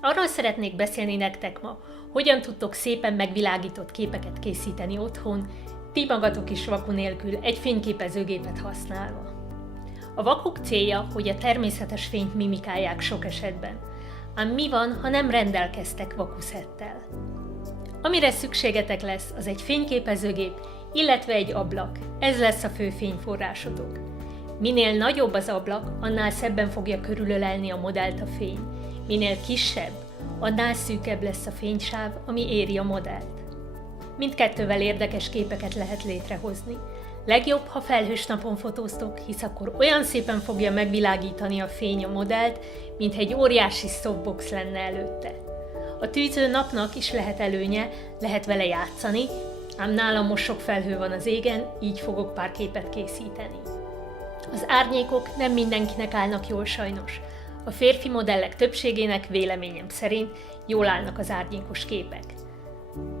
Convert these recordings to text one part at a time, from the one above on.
Arról szeretnék beszélni nektek ma, hogyan tudtok szépen megvilágított képeket készíteni otthon, ti magatok is vaku nélkül egy fényképezőgépet használva. A vakuk célja, hogy a természetes fényt mimikálják sok esetben. Ám mi van, ha nem rendelkeztek vakuszettel? Amire szükségetek lesz, az egy fényképezőgép, illetve egy ablak. Ez lesz a fő fényforrásotok. Minél nagyobb az ablak, annál szebben fogja körülölelni a modellt a fény. Minél kisebb, annál szűkebb lesz a fénysáv, ami éri a modellt. Mindkettővel érdekes képeket lehet létrehozni. Legjobb, ha felhős napon fotóztok, hisz akkor olyan szépen fogja megvilágítani a fény a modellt, mintha egy óriási softbox lenne előtte. A tűző napnak is lehet előnye, lehet vele játszani, ám nálam most sok felhő van az égen, így fogok pár képet készíteni. Az árnyékok nem mindenkinek állnak jól sajnos. A férfi modellek többségének véleményem szerint jól állnak az árnyékos képek.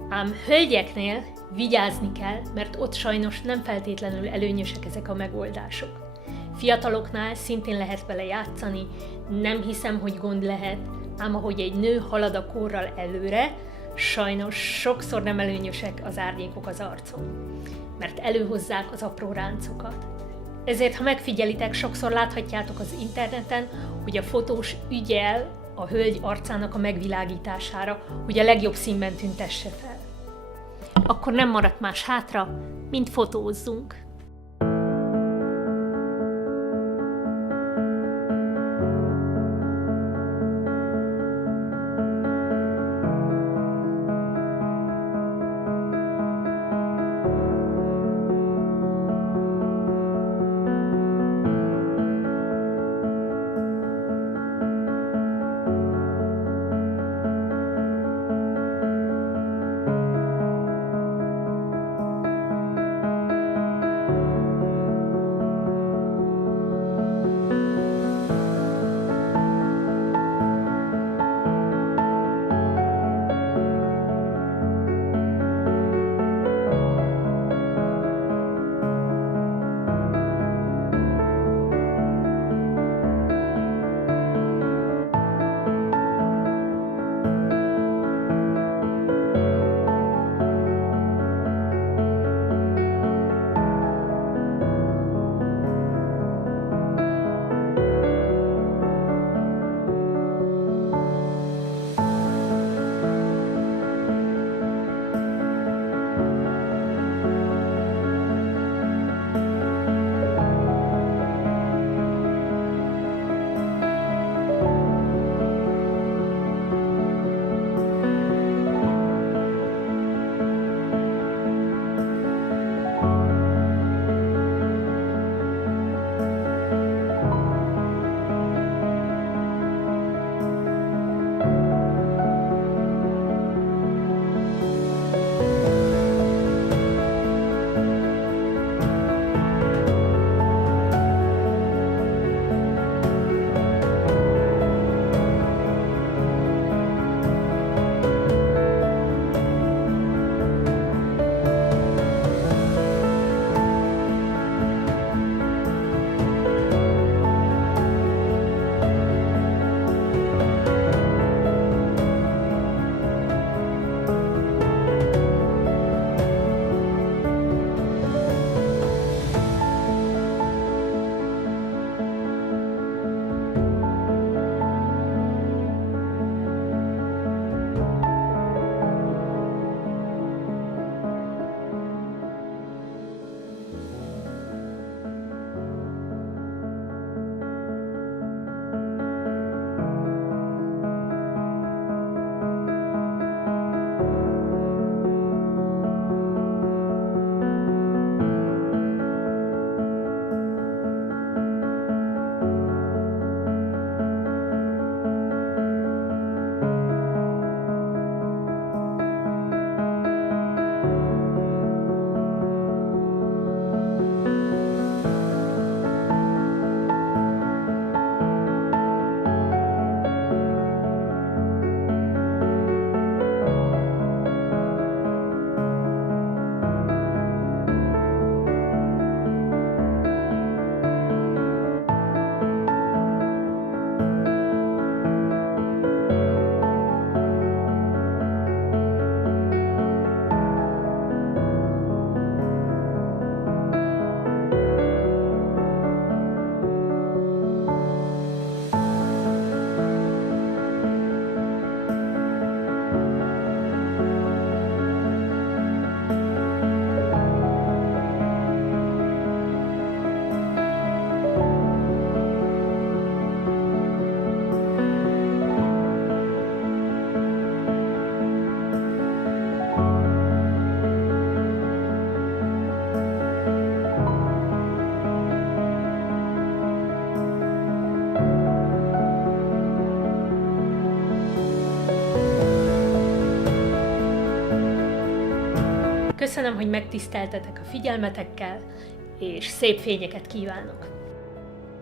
Ám hölgyeknél vigyázni kell, mert ott sajnos nem feltétlenül előnyösek ezek a megoldások. Fiataloknál szintén lehet vele játszani, nem hiszem, hogy gond lehet, ám ahogy egy nő halad a korral előre, sajnos sokszor nem előnyösek az árnyékok az arcon, mert előhozzák az apró ráncokat. Ezért, ha megfigyelitek, sokszor láthatjátok az interneten, hogy a fotós ügyel a hölgy arcának a megvilágítására, hogy a legjobb színben tüntesse fel. Akkor nem maradt más hátra, mint fotózzunk. Köszönöm, hogy megtiszteltetek a figyelmetekkel, és szép fényeket kívánok!